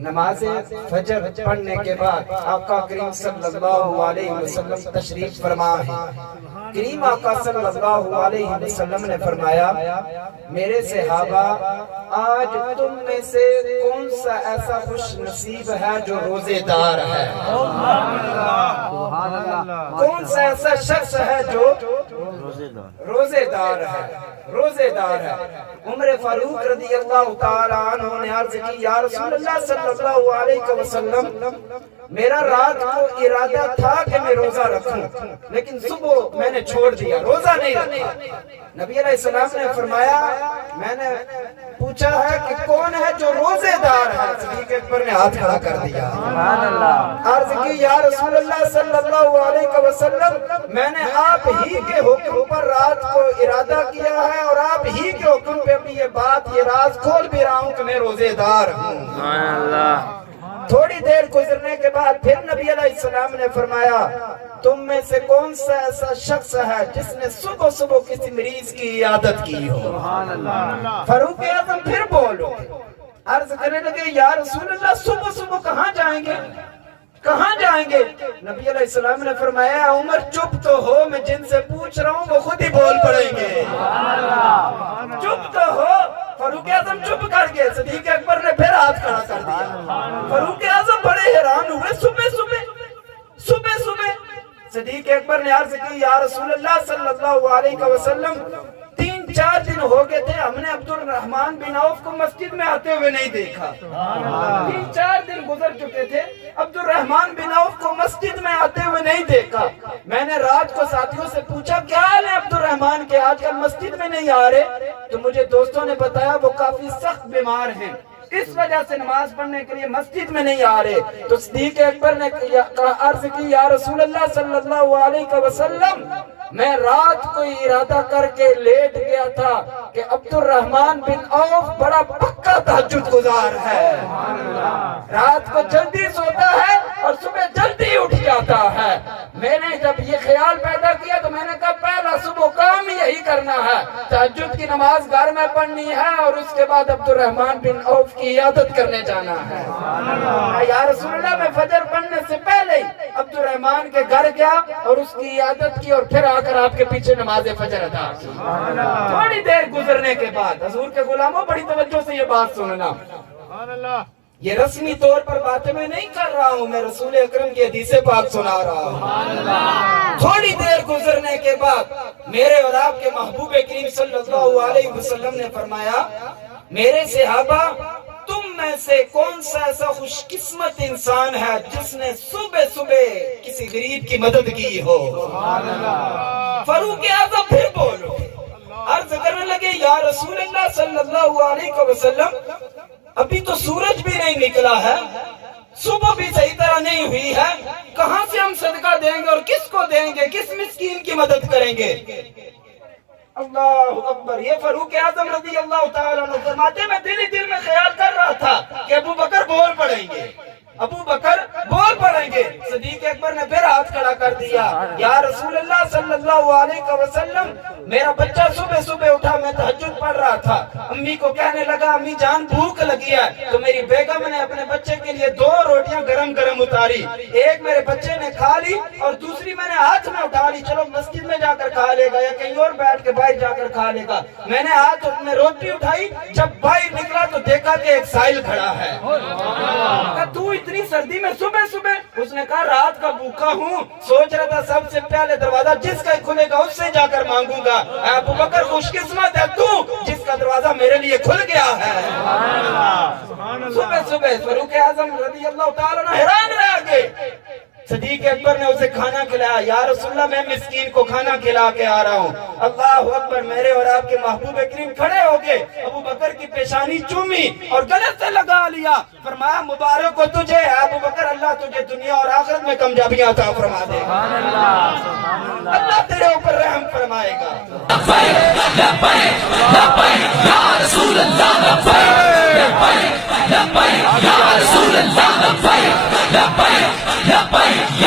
نماز فجر پڑھنے کے بعد آقا کریم صلی اللہ علیہ وسلم تشریف فرما ہے۔ کریم آقا صلی اللہ علیہ وسلم نے فرمایا میرے صحابہ آج تم میں سے کون سا ایسا خوش نصیب ہے جو روزے دار ہے؟ کون سا ایسا شخص ہے جو روزے دار ہے؟ روزے دار ہے۔ عمر فاروق رضی اللہ تعالی عنہ نے عرض کی یا رسول اللہ صلی اللہ علیہ وسلم میرا رات کو ارادہ تھا کہ میں روزہ رکھوں لیکن صبح میں نے چھوڑ دیا، روزہ نہیں رکھا۔ نبی علیہ السلام نے فرمایا میں نے پوچھا ہے کہ کون ہے جو روزے دار ہے؟ صدیق اکبر نے ہاتھ کھڑا کر دیا، عرض کی یا رسول اللہ صلی اللہ علیہ وسلم میں نے آپ ہی کے حکم پر رات کو ارادہ کیا ہے اور آپ ہی کے حکم پہ اپنی یہ بات یہ راز کھول بھی رہا ہوں کہ میں روزے دار ہوں۔ تھوڑی دیر گزرنے کے بعد پھر نبی علیہ السلام نے فرمایا تم میں سے کون سا ایسا شخص ہے جس نے صبح صبح کسی مریض کی عیادت کی ہو؟ فاروق اعظم پھر بولو، عرض کرنے لگے یا رسول اللہ صبح صبح کہاں جائیں گے؟ کہاں جائیں گے؟ نبی علیہ السلام نے فرمایا عمر چپ تو ہو، میں جن سے پوچھ رہا ہوں وہ خود ہی بول پڑیں گے، چپ تو ہو۔ فاروق اعظم چپ کر گئے، صدیق اکبر نے پھر ہاتھ کھڑا کر دیا۔ فاروق اعظم بڑے حیران ہوئے، صبح صبح صدیق اکبر نے عرض کی یا رسول اللہ صلی اللہ علیہ وسلم 3-4 دن ہو گئے تھے ہم نے عبد الرحمن بن عوف کو مسجد میں آتے ہوئے نہیں دیکھا، 3-4 دن گزر چکے تھے عبد الرحمن بن عوف کو مسجد میں آتے ہوئے نہیں دیکھا۔ میں نے رات کو ساتھیوں سے پوچھا کیا حال ہے عبد الرحمن کے، آج کل مسجد میں نہیں آ رہے؟ تو مجھے دوستوں نے بتایا وہ کافی سخت بیمار ہیں، اس وجہ سے نماز پڑھنے کے لیے مسجد میں نہیں آ رہے۔ تو صدیق اکبر نے عرض کی یا رسول اللہ صلی اللہ علیہ وسلم میں رات کو ارادہ کر کے لیٹ گیا تھا کہ عبد الرحمن بن عوف بڑا پکا تہجد گزار ہے، رات کو جلدی سوتا ہے اور صبح جلدی اٹھ جاتا ہے۔ میں نے جب یہ خیال پیدا کیا تو میں نے کہا پہلا صبح کام یہی کرنا ہے، تہجد کی نماز گھر میں پڑھنی ہے اور اس کے بعد عبد الرحمن بن عوف کی عیادت کرنے جانا ہے۔ یا رسول اللہ میں فجر پڑھنے سے پہلے ہی عبد الرحمن کے گھر گیا اور اس کی عیادت کی اور پھر آ کر آپ کے پیچھے نماز فجر ادا کی۔ تھوڑی دیر گزرنے کے بعد حضور کے غلاموں بڑی توجہ سے یہ بات سننا، یہ رسمی طور پر باتیں میں نہیں کر رہا ہوں، میں رسول اکرم کی حدیث پاک سنا رہا ہوں۔ تھوڑی دیر گزرنے کے بعد میرے اور آپ کے محبوب کریم صلی اللہ علیہ وسلم نے فرمایا میرے صحابہ تم میں سے کون سا ایسا خوش قسمت انسان ہے جس نے صبح صبح کسی غریب کی مدد کی ہو؟ فاروق اعظم پھر بولو، عرض کرنے لگے یا رسول اللہ صلی اللہ علیہ وسلم ابھی تو سورج بھی نہیں نکلا ہے، صبح بھی صحیح طرح نہیں ہوئی ہے، کہاں سے ہم صدقہ دیں گے اور کس کو دیں گے، کس مسکین کی مدد کریں گے؟ اللہ اکبر۔ یہ فاروق اعظم رضی اللہ تعالیٰ عنہ فرماتے میں دل میں خیال کر رہا تھا کہ ابو بکر بول پڑیں گے، ابو بکر بول پڑیں گے۔ صدیق اکبر نے پھر ہاتھ کھڑا کر دیا یا رسول اللہ صلی اللہ علیہ وسلم میرا بچہ صبح صبح اٹھا، میں تہجد پڑھ رہا تھا، امی کو کہنے لگا امی جان بھوک لگی ہے، تو میری بیگم نے اپنے بچے کے لیے 2 روٹیاں گرم گرم اتاری، ایک میرے بچے نے کھا لی اور دوسری میں نے ہاتھ میں اٹھا لی، چلو مسجد میں جا کر کھا لے گا یا کہیں اور بیٹھ کے باہر جا کر کھا لے گا۔ میں نے ہاتھ میں روٹی اٹھائی، جب باہر نکلا تو دیکھا کہ ایک سائل کھڑا ہے، تو اتنی سردی میں صبح صبح؟ اس نے کہا رات کا بھوکا ہوں، سوچ رہا تھا سب سے پہلے دروازہ جس کا کھلے گا اس سے جا کر مانگوں گا، اے ابو بکر خوش قسمت ہے تو جس کا دروازہ میرے لیے کھل گیا ہے۔ صبح صبح فاروق اعظم رضی اللہ تعالیٰ عنہ حیران رہ گئے۔ صدیق اکبر نے اسے کھانا کھلایا، یا رسول اللہ میں مسکین کو کھانا کھلا کے آ رہا ہوں۔ اللہ اکبر۔ میرے اور آپ کے محبوب کریم کھڑے ہو گئے، ابو بکر کی پیشانی چومی اور گلے سے لگا لیا، فرمایا مبارک ہو تجھے اے ابو بکر، اللہ تجھے دنیا اور آخرت میں کامیابیاں عطا فرما دے گا، اللہ تیرے اوپر رحم فرمائے گا۔ لبیک لبیک لبیک یا رسول اللہ، لبیک لبیک لبیک یا رسول اللہ، لبیک لبیک لبیک